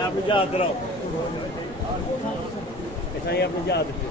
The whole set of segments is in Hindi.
अपनी याद रहो, ऐसा ही अपनी याद रखिए।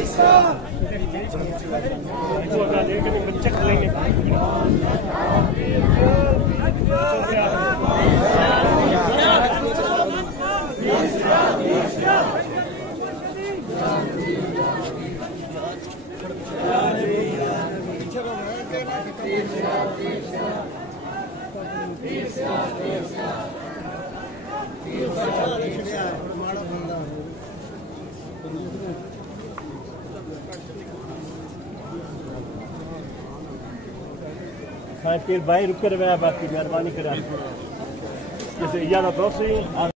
Islam! भाई रुक कर बाकी मेहरबानी करा जैसे ज्यादा प्रोसेस